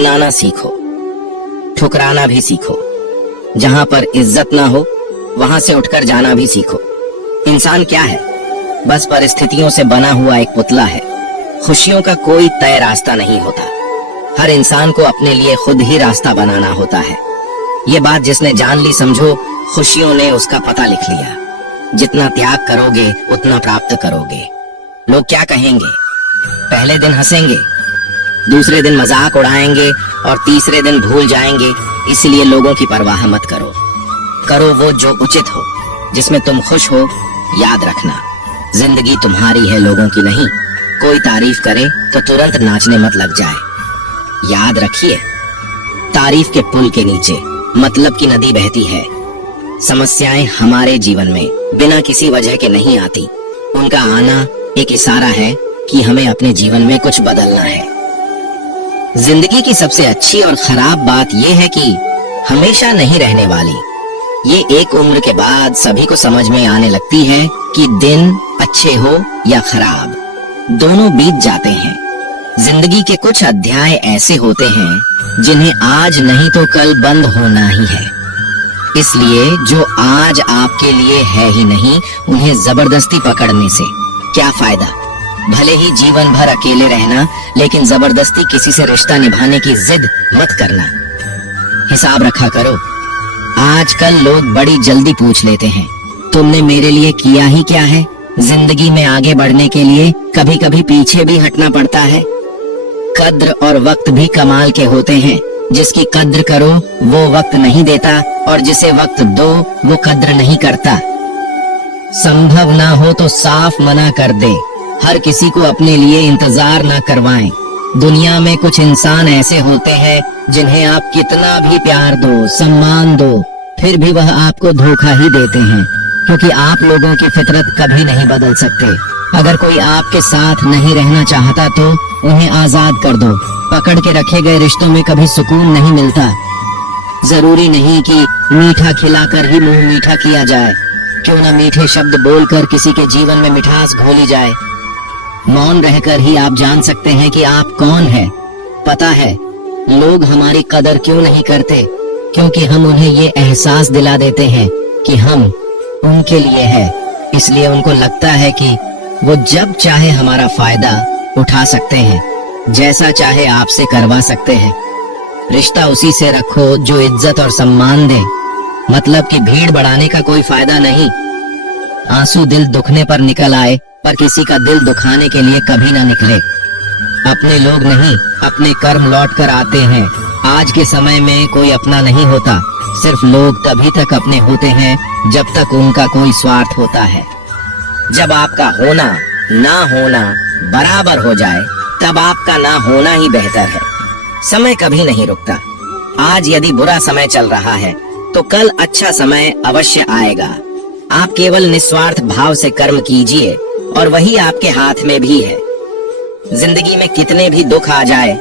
अपनाना सीखो, ठुकराना भी सीखो। जहां पर इज्जत ना हो वहां से उठकर जाना भी सीखो। इंसान क्या है? बस परिस्थितियों से बना हुआ एक पुतला है। खुशियों का कोई तय रास्ता नहीं होता। हर इंसान को अपने लिए खुद ही रास्ता बनाना होता है। ये बात जिसने जान ली, समझो खुशियों ने उसका पता लिख लिया। जितना त्याग करोगे उतना प्राप्त करोगे। लोग क्या कहेंगे? पहले दिन हंसेंगे, दूसरे दिन मजाक उड़ाएंगे और तीसरे दिन भूल जाएंगे। इसलिए लोगों की परवाह मत करो। करो वो जो उचित हो, जिसमें तुम खुश हो। याद रखना, जिंदगी तुम्हारी है, लोगों की नहीं। कोई तारीफ करे तो तुरंत नाचने मत लग जाए। याद रखिए, तारीफ के पुल के नीचे मतलब की नदी बहती है। समस्याएं हमारे जीवन में बिना किसी वजह के नहीं आती। उनका आना एक इशारा है कि हमें अपने जीवन में कुछ बदलना है। जिंदगी की सबसे अच्छी और खराब बात यह है कि हमेशा नहीं रहने वाली। ये एक उम्र के बाद सभी को समझ में आने लगती है कि दिन अच्छे हो या खराब, दोनों बीत जाते हैं। जिंदगी के कुछ अध्याय ऐसे होते हैं जिन्हें आज नहीं तो कल बंद होना ही है। इसलिए जो आज आपके लिए है ही नहीं, उन्हें जबरदस्ती पकड़ने से क्या फायदा। भले ही जीवन भर अकेले रहना, लेकिन जबरदस्ती किसी से रिश्ता निभाने की जिद मत करना। हिसाब रखा करो। आजकल लोग बड़ी जल्दी पूछ लेते हैं, तुमने मेरे लिए किया ही क्या है। जिंदगी में आगे बढ़ने के लिए कभी कभी पीछे भी हटना पड़ता है। कद्र और वक्त भी कमाल के होते हैं। जिसकी कद्र करो वो वक्त नहीं देता, और जिसे वक्त दो वो कद्र नहीं करता। संभव ना हो तो साफ मना कर दे। हर किसी को अपने लिए इंतजार ना करवाएं। दुनिया में कुछ इंसान ऐसे होते हैं जिन्हें आप कितना भी प्यार दो, सम्मान दो, फिर भी वह आपको धोखा ही देते हैं, क्योंकि आप लोगों की फितरत कभी नहीं बदल सकते। अगर कोई आपके साथ नहीं रहना चाहता तो उन्हें आजाद कर दो। पकड़ के रखे गए रिश्तों में कभी सुकून नहीं मिलता। जरूरी नहीं कि मीठा खिलाकर ही मुंह मीठा किया जाए। क्यों ना मीठे शब्द बोलकर किसी के जीवन में मिठास घोली जाए। मौन रहकर ही आप जान सकते हैं कि आप कौन हैं। पता है लोग हमारी कदर क्यों नहीं करते? क्योंकि हम उन्हें ये एहसास दिला देते हैं कि हम उनके लिए हैं। इसलिए उनको लगता है कि वो जब चाहे हमारा फायदा उठा सकते हैं, जैसा चाहे आपसे करवा सकते हैं। रिश्ता उसी से रखो जो इज्जत और सम्मान दे। मतलब कि भीड़ बढ़ाने का कोई फायदा नहीं। आंसू दिल दुखने पर निकल आए, पर किसी का दिल दुखाने के लिए कभी ना निकले। अपने लोग नहीं, अपने कर्म लौट कर आते हैं। आज के समय में कोई अपना नहीं होता। सिर्फ लोग तभी तक अपने होते हैं जब तक उनका कोई स्वार्थ होता है। जब आपका होना ना होना बराबर हो जाए, तब आपका ना होना ही बेहतर है। समय कभी नहीं रुकता। आज यदि बुरा समय चल रहा है तो कल अच्छा समय अवश्य आएगा। आप केवल निस्वार्थ भाव से कर्म कीजिए और वही आपके हाथ में भी है। जिंदगी में कितने भी दुख आ जाए,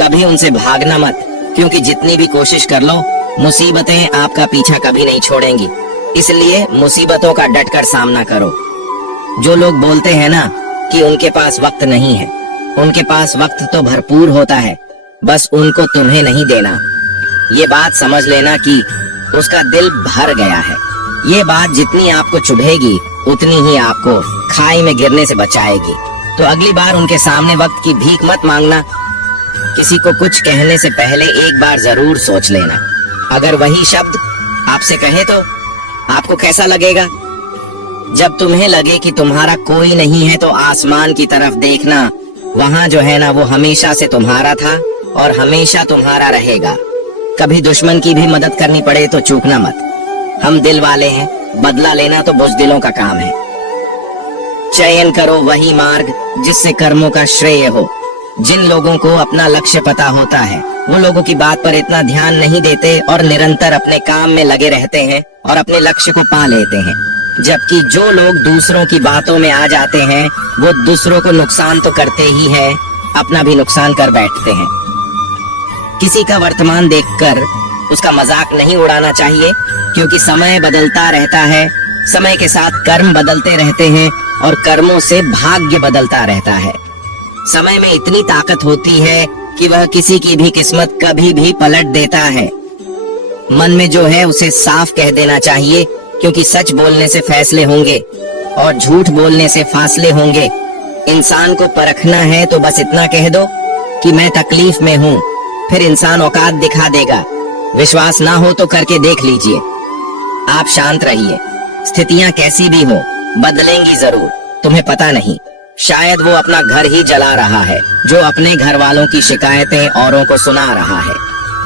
कभी उनसे भागना मत, क्योंकि जितनी भी कोशिश कर लो, मुसीबतें आपका पीछा कभी नहीं छोड़ेंगी। इसलिए मुसीबतों का डटकर सामना करो। जो लोग बोलते हैं ना कि उनके पास वक्त नहीं है, उनके पास वक्त तो भरपूर होता है, बस उनको तुम्हें नहीं देना। ये बात समझ लेना कि उसका दिल भर गया है। ये बात जितनी आपको चुभेगी उतनी ही आपको खाई में गिरने से बचाएगी। तो अगली बार उनके सामने वक्त की भीख मत मांगना। किसी को कुछ कहने से पहले एक बार जरूर सोच लेना। अगर वही शब्द आपसे कहे तो आपको कैसा लगेगा? जब तुम्हें लगे कि तुम्हारा कोई नहीं है तो आसमान की तरफ देखना। वहाँ जो है ना वो हमेशा से तुम्हारा था और हमेशा तुम्हारा रहेगा। कभी दुश्मन की भी मदद करनी पड़े तो चूकना मत। हम दिल वाले हैं, बदला लेना तो बुज़दिलों का काम है। चयन करो वही मार्ग जिससे कर्मों का श्रेय हो। जिन लोगों को अपना लक्ष्य पता होता है वो लोगों की बात पर इतना ध्यान नहीं देते और निरंतर अपने काम में लगे रहते हैं और अपने लक्ष्य को पा लेते हैं। जबकि जो लोग दूसरों की बातों में आ जाते हैं वो दूसरों को नुकसान तो करते ही है, अपना भी नुकसान कर बैठते हैं। किसी का वर्तमान देखकर उसका मजाक नहीं उड़ाना चाहिए, क्योंकि समय बदलता रहता है। समय के साथ कर्म बदलते रहते हैं और कर्मों से भाग्य बदलता रहता है। समय में इतनी ताकत होती है कि वह किसी की भी किस्मत कभी भी पलट देता है। मन में जो है उसे साफ कह देना चाहिए, क्योंकि सच बोलने से फैसले होंगे और झूठ बोलने से फासले होंगे। इंसान को परखना है तो बस इतना कह दो कि मैं तकलीफ में हूँ, फिर इंसान औकात दिखा देगा। विश्वास ना हो तो करके देख लीजिए। आप शांत रहिए, स्थितियां कैसी भी हो बदलेंगी जरूर, तुम्हें पता नहीं। शायद वो अपना घर ही जला रहा है जो अपने घर वालों की शिकायतें औरों को सुना रहा है।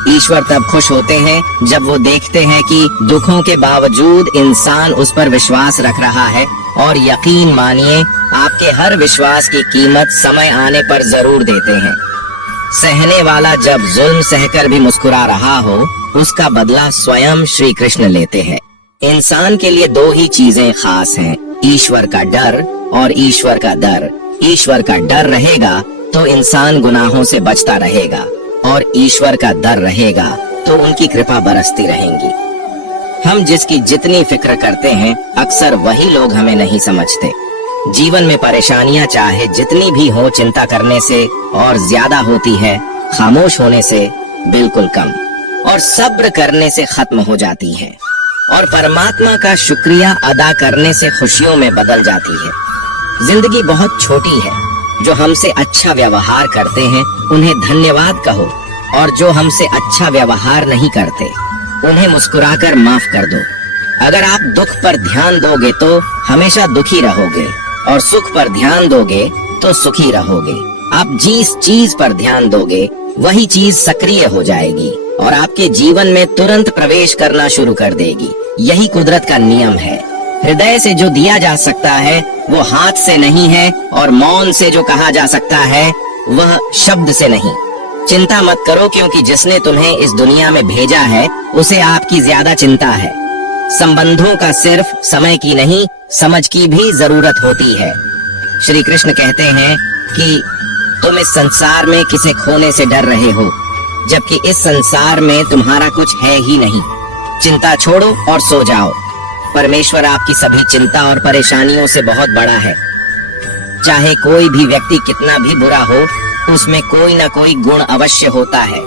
ईश्वर तब खुश होते हैं जब वो देखते हैं कि दुखों के बावजूद इंसान उस पर विश्वास रख रहा है, और यकीन मानिए आपके हर विश्वास की कीमत समय आने पर जरूर देते हैं। सहने वाला जब जुल्म सहकर भी मुस्कुरा रहा हो, उसका बदला स्वयं श्री कृष्ण लेते हैं। इंसान के लिए दो ही चीजें खास हैं, ईश्वर का डर और ईश्वर का दर। ईश्वर का डर रहेगा तो इंसान गुनाहों से बचता रहेगा, और ईश्वर का दर रहेगा तो उनकी कृपा बरसती रहेंगी। हम जिसकी जितनी फिक्र करते हैं, अक्सर वही लोग हमें नहीं समझते। जीवन में परेशानियां चाहे जितनी भी हो, चिंता करने से और ज्यादा होती है, खामोश होने से बिल्कुल कम, और सब्र करने से खत्म हो जाती है, और परमात्मा का शुक्रिया अदा करने से खुशियों में बदल जाती है। जिंदगी बहुत छोटी है, जो हमसे अच्छा व्यवहार करते हैं उन्हें धन्यवाद कहो, और जो हमसे अच्छा व्यवहार नहीं करते उन्हें मुस्कुराकर माफ कर दो। अगर आप दुख पर ध्यान दोगे तो हमेशा दुखी रहोगे, और सुख पर ध्यान दोगे तो सुखी रहोगे। आप जिस चीज पर ध्यान दोगे वही चीज सक्रिय हो जाएगी और आपके जीवन में तुरंत प्रवेश करना शुरू कर देगी। यही कुदरत का नियम है। हृदय से जो दिया जा सकता है वो हाथ से नहीं है, और मौन से जो कहा जा सकता है वह शब्द से नहीं। चिंता मत करो, क्योंकि जिसने तुम्हें इस दुनिया में भेजा है उसे आपकी ज्यादा चिंता है। संबंधों का सिर्फ समय की नहीं, समझ की भी जरूरत होती है। श्री कृष्ण कहते हैं कि तुम इस संसार में किसे खोने से डर रहे हो, जबकि इस संसार में तुम्हारा कुछ है ही नहीं। चिंता छोड़ो और सो जाओ। परमेश्वर आपकी सभी चिंता और परेशानियों से बहुत बड़ा है। चाहे कोई भी व्यक्ति कितना भी बुरा हो, उसमें कोई ना कोई गुण अवश्य होता है।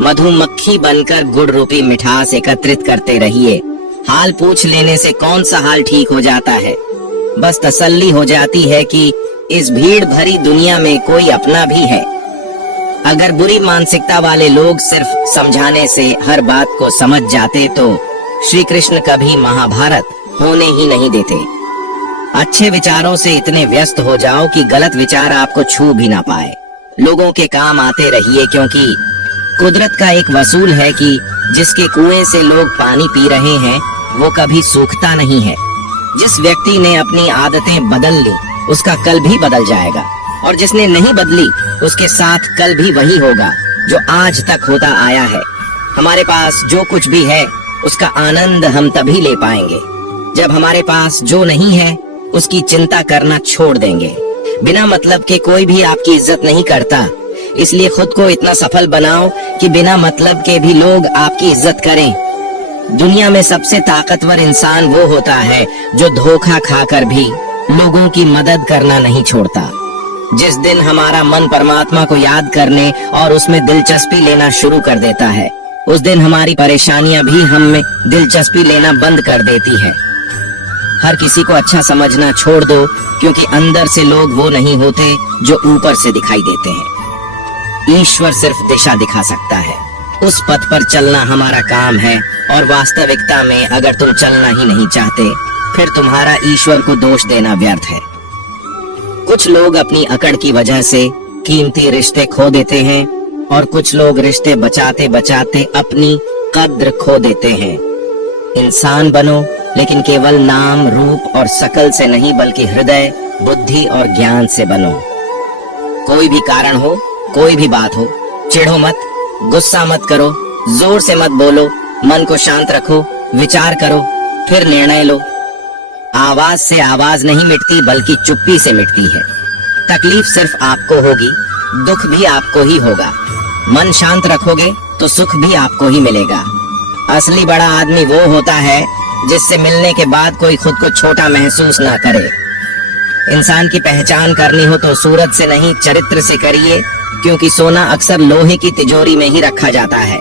मधुमक्खी बनकर गुड़ रूपी मिठास एकत्रित करते रहिए। हाल पूछ लेने से कौन सा हाल ठीक हो जाता है। बस तसल्ली हो जाती है कि इस भीड़ भरी दुनिया में कोई अपना भी है। अगर बुरी मानसिकता वाले लोग सिर्फ समझाने से हर बात को समझ जाते तो श्री कृष्ण कभी महाभारत होने ही नहीं देते। अच्छे विचारों से इतने व्यस्त हो जाओ कि गलत विचार आपको छू भी ना पाए। लोगों के काम आते रहिए, क्योंकि कुदरत का एक वसूल है कि जिसके कुएं से लोग पानी पी रहे हैं वो कभी सूखता नहीं है। जिस व्यक्ति ने अपनी आदतें बदल ली उसका कल भी बदल जाएगा, और जिसने नहीं बदली उसके साथ कल भी वही होगा जो आज तक होता आया है। हमारे पास जो कुछ भी है उसका आनंद हम तभी ले पाएंगे जब हमारे पास जो नहीं है उसकी चिंता करना छोड़ देंगे। बिना मतलब के कोई भी आपकी इज्जत नहीं करता, इसलिए खुद को इतना सफल बनाओ कि बिना मतलब के भी लोग आपकी इज्जत करें। दुनिया में सबसे ताकतवर इंसान वो होता है जो धोखा खाकर भी लोगों की मदद करना नहीं छोड़ता। जिस दिन हमारा मन परमात्मा को याद करने और उसमें दिलचस्पी लेना शुरू कर देता है, उस दिन हमारी परेशानियां भी हम में दिलचस्पी लेना बंद कर देती है। हर किसी को अच्छा समझना छोड़ दो, क्योंकि अंदर से लोग वो नहीं होते जो ऊपर से दिखाई देते हैं। ईश्वर सिर्फ दिशा दिखा सकता है, उस पथ पर चलना हमारा काम है। और वास्तविकता में अगर तुम चलना ही नहीं चाहते, फिर तुम्हारा ईश्वर को दोष देना व्यर्थ है। कुछ लोग अपनी अकड़ की वजह से कीमती रिश्ते खो देते हैं, और कुछ लोग रिश्ते बचाते बचाते अपनी कद्र खो देते हैं। इंसान बनो, लेकिन केवल नाम, रूप और शकल से नहीं, बल्कि हृदय, बुद्धि और ज्ञान से बनो। कोई भी कारण हो, कोई भी बात हो, चिढ़ो मत, गुस्सा मत करो, जोर से मत बोलो, मन को शांत रखो, विचार करो, फिर निर्णय लो। आवाज से आवाज नहीं मिटती, बल्कि चुप्पी से मिटती है। तकलीफ सिर्फ आपको होगी, दुख भी आपको ही होगा। मन शांत रखोगे तो सुख भी आपको ही मिलेगा। असली बड़ा आदमी वो होता है जिससे मिलने के बाद कोई खुद को छोटा महसूस ना करे। इंसान की पहचान करनी हो तो सूरत से नहीं चरित्र से करिए, क्योंकि सोना अक्सर लोहे की तिजोरी में ही रखा जाता है।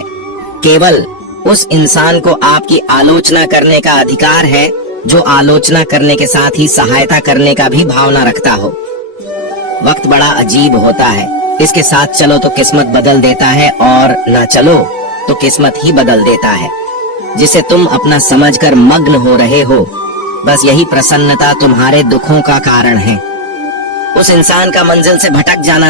केवल उस इंसान को आपकी आलोचना करने का अधिकार है जो आलोचना करने के साथ ही सहायता करने का भी भावना रखता हो। वक्त बड़ा अजीब होता है, इसके साथ चलो तो किस्मत बदल देता है और ना चलो तो किस्मत ही बदल देता है। जिसे तुम अपना समझकर मग्न हो रहे हो, बस यही प्रसन्नता तुम्हारे दुखों का कारण है। उस इंसान का मंजिल से भटक जाना